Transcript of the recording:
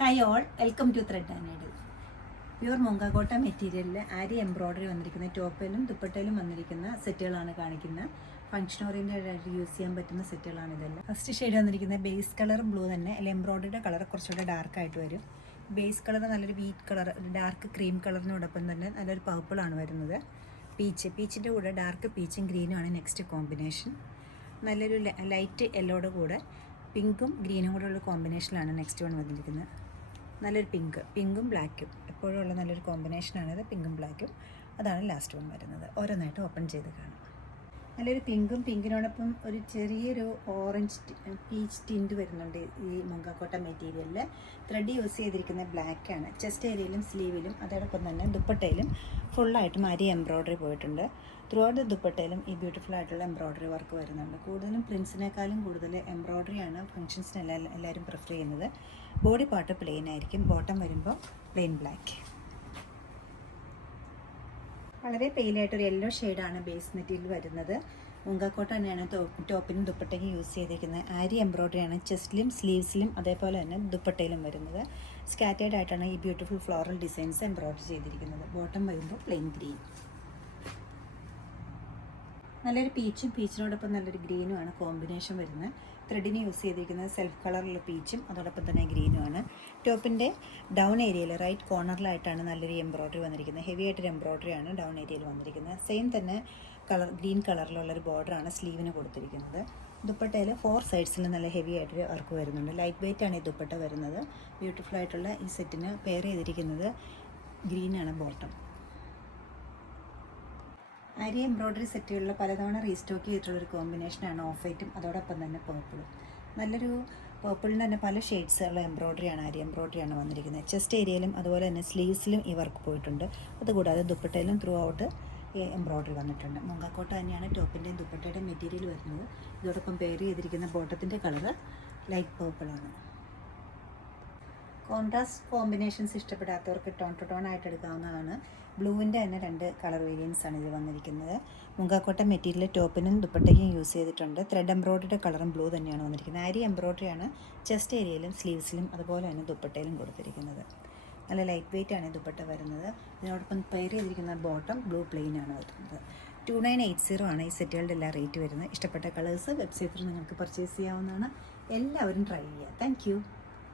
Hi all, welcome to thread and needle. Pure മുങ്കാക്കോട്ട മെറ്റീരിയലിൽ aari embroidery വന്നിരിക്കുന്ന ടോപ്പിലും ദുപ്പട്ടയിലും വന്നിരിക്കുന്ന സെറ്റുകളാണ് കാണിക്കുന്നത്. ഫംഗ്ഷൻ ഓറിയൻറ്റഡ് ആയിട്ട് യൂസ് ചെയ്യാൻ പറ്റുന്ന സെറ്റുകളാണ് ഇതെല്ലാം. ഫസ്റ്റ് ഷെയ്ഡ് വന്നിരിക്കുന്ന ബേസ് കളർ ബ്ലൂ തന്നെ, അല്ലെങ്കിൽ എംബ്രോയ്ഡറിയുടെ കളർ കുറച്ചുകൂടെ ഡാർക്കായിട്ട് വരും. ബേസ് കളർ നല്ലൊരു വീറ്റ് കളർ, ഡാർക്ക് ക്രീം കളറിനോടൊപ്പം തന്നെ നല്ലൊരു പർപ്പിളാണ് വരുന്നത്. പീച്ചിൻ്റെ കൂടെ ഡാർക്ക് പീച്ചും ഗ്രീനും ആണ് നെക്സ്റ്റ് കോമ്പിനേഷൻ. നല്ലൊരു ലൈറ്റ് യെല്ലോയുടെ കൂടെ പിങ്കും ഗ്രീനും കൂടെ ഉള്ള കോമ്പിനേഷനിലാണ് നെക്സ്റ്റ് വൺ വന്നിരിക്കുന്നത്. നല്ലൊരു പിങ്കും ബ്ലാക്കും എപ്പോഴും ഉള്ള നല്ലൊരു കോമ്പിനേഷനാണിത്. പിങ്കും ബ്ലാക്കും അതാണ് ലാസ്റ്റ് വൺ വരുന്നത്. ഓരോന്നായിട്ട് ഓപ്പൺ ചെയ്ത് കാണാം. നല്ലൊരു പിങ്കിനോടൊപ്പം ഒരു ചെറിയൊരു ഓറഞ്ച് പീച്ച് ടിൻറ്റ് വരുന്നുണ്ട് ഈ മുങ്കാക്കോട്ട മെറ്റീരിയലിൽ. ത്രെഡ് യൂസ് ചെയ്തിരിക്കുന്ന ബ്ലാക്കാണ്. ചെസ്റ്റ് ഏരിയയിലും സ്ലീവിലും അതോടൊപ്പം തന്നെ ദുപ്പട്ടയിലും ഫുള്ളായിട്ടും ആരി എംബ്രോയ്ഡറി പോയിട്ടുണ്ട്. ത്രൂ ഔട്ട് ദുപ്പട്ടയിലും ഈ ബ്യൂട്ടിഫുൾ ആയിട്ടുള്ള എംബ്രോയ്ഡറി വർക്ക് വരുന്നുണ്ട്. കൂടുതലും പ്രിൻസിനേക്കാളും കൂടുതൽ എംബ്രോയ്ഡറിയാണ് ഫംഗ്ഷൻസിനെല്ലാം എല്ലാവരും പ്രിഫർ ചെയ്യുന്നത്. ബോഡി പാർട്ട് പ്ലെയിൻ ആയിരിക്കും. ബോട്ടം വരുമ്പോൾ പ്ലെയിൻ ബ്ലാക്ക്. വളരെ പെയിലായിട്ടൊരു യെല്ലോ ഷെയ്ഡാണ് ബേസ് മെറ്റീരിയൽ വരുന്നത്. മുങ്കാക്കോട്ട തന്നെയാണ് ടോപ്പിനും ദുപ്പട്ടയ്ക്കും യൂസ് ചെയ്തിരിക്കുന്നത്. ആരി എംബ്രോയ്ഡറിയാണ് ചെസ്റ്റിലും സ്ലീവ്സിലും അതേപോലെ തന്നെ ദുപ്പട്ടയിലും വരുന്നത്. സ്കാറ്റേഡ് ആയിട്ടാണ് ഈ ബ്യൂട്ടിഫുൾ ഫ്ലോറൽ ഡിസൈൻസ് എംബ്രോയ്ഡറി ചെയ്തിരിക്കുന്നത്. ബോട്ടം വരുമ്പോൾ പ്ലെയിൻ ഗ്രീൻ. നല്ലൊരു പീച്ചിനോടൊപ്പം നല്ലൊരു ഗ്രീനുമാണ് കോമ്പിനേഷൻ വരുന്നത്. ത്രെഡിന് യൂസ് ചെയ്തിരിക്കുന്നത് സെൽഫ് കളറുള്ള പീച്ചും അതോടൊപ്പം തന്നെ ഗ്രീനുമാണ്. ടോപ്പിൻ്റെ ഡൗൺ ഏരിയയിൽ റൈറ്റ് കോർണറിലായിട്ടാണ് നല്ലൊരു എംബ്രോയ്ഡറി വന്നിരിക്കുന്നത്. ഹെവി ആയിട്ടൊരു എംബ്രോയ്ഡറിയാണ് ഡൗൺ ഏരിയയിൽ വന്നിരിക്കുന്നത്. സെയിം തന്നെ ഗ്രീൻ കളറിലുള്ളൊരു ബോർഡറാണ് സ്ലീവിന് കൊടുത്തിരിക്കുന്നത്. ദുപ്പട്ടയിൽ 4 സൈഡ്സിൽ നല്ല ഹെവി ആയിട്ടൊരു വർക്ക് വരുന്നുണ്ട്. ലൈറ്റ് വെയ്റ്റ് ആണ് ഈ ദുപ്പട്ട വരുന്നത്. ബ്യൂട്ടിഫുൾ ആയിട്ടുള്ള ഈ സെറ്റിന് പെയർ ചെയ്തിരിക്കുന്നത് ഗ്രീനാണ് ബോട്ടം. ആരി എംബ്രോയ്ഡറി സെറ്റുകളിൽ പലതവണ റീസ്റ്റോക്ക് ചെയ്തിട്ടുള്ളൊരു കോമ്പിനേഷനാണ് ഓഫ് വൈറ്റും അതോടൊപ്പം തന്നെ പേർപ്പിളും. നല്ലൊരു പേർപ്പിളിന് തന്നെ പല ഷെയ്ഡ്സുള്ള എംബ്രോയ്ഡറിയാണ് ആരി എംബ്രോയ്ഡറിയാണ് വന്നിരിക്കുന്നത്. ചെസ്റ്റ് ഏരിയയിലും അതുപോലെ തന്നെ സ്ലീവ്സിലും ഈ വർക്ക് പോയിട്ടുണ്ട്. അതുകൂടാതെ ദുപ്പട്ടയിലും ത്രൂ ഔട്ട് എംബ്രോയ്ഡറി വന്നിട്ടുണ്ട്. മുങ്കാക്കോട്ട തന്നെയാണ് ടോപ്പിൻ്റെയും ദുപ്പട്ടയുടെയും മെറ്റീരിയൽ വരുന്നത്. ഇതോടൊപ്പം പെയർ ചെയ്തിരിക്കുന്ന ബോട്ടത്തിൻ്റെ കളറ് ലൈറ്റ് പേർപ്പിളാണ്. കോൺട്രാസ്റ്റ് കോമ്പിനേഷൻസ് ഇഷ്ടപ്പെടാത്തവർക്ക് ടോൺ ടു ടോൺ ആയിട്ട് എടുക്കാവുന്നതാണ്. ബ്ലൂവിൻ്റെ തന്നെ 2 കളർ വേരിയൻസ് ആണ് ഇത് വന്നിരിക്കുന്നത്. മുങ്കാക്കോട്ട മെറ്റീരിയൽ ടോപ്പിനും ദുപ്പട്ടയ്ക്കും യൂസ് ചെയ്തിട്ടുണ്ട്. ത്രെഡ് എംബ്രോയ്ഡറിയുടെ കളറും ബ്ലൂ തന്നെയാണ് വന്നിരിക്കുന്നത്. ആരി എംബ്രോയ്ഡറിയാണ് ചെസ്റ്റ് ഏരിയയിലും സ്ലീവ്സിലും അതുപോലെ തന്നെ ദുപ്പട്ടയിലും കൊടുത്തിരിക്കുന്നത്. നല്ല ലൈറ്റ് വെയ്റ്റ് ആണ് ദുപ്പട്ട വരുന്നത്. ഇതിനോടൊപ്പം പെയർ ചെയ്തിരിക്കുന്ന ബോട്ടം ബ്ലൂ പ്ലെയിൻ ആണ് വരുന്നത്. 2980 ആണ് ഈ സെറ്റുകളുടെ എല്ലാ റേറ്റ് വരുന്നത്. ഇഷ്ടപ്പെട്ട കളേഴ്സ് വെബ്സൈറ്റിൽ നിങ്ങൾക്ക് പർച്ചേസ് ചെയ്യാവുന്നതാണ്. എല്ലാവരും ട്രൈ ചെയ്യുക. താങ്ക്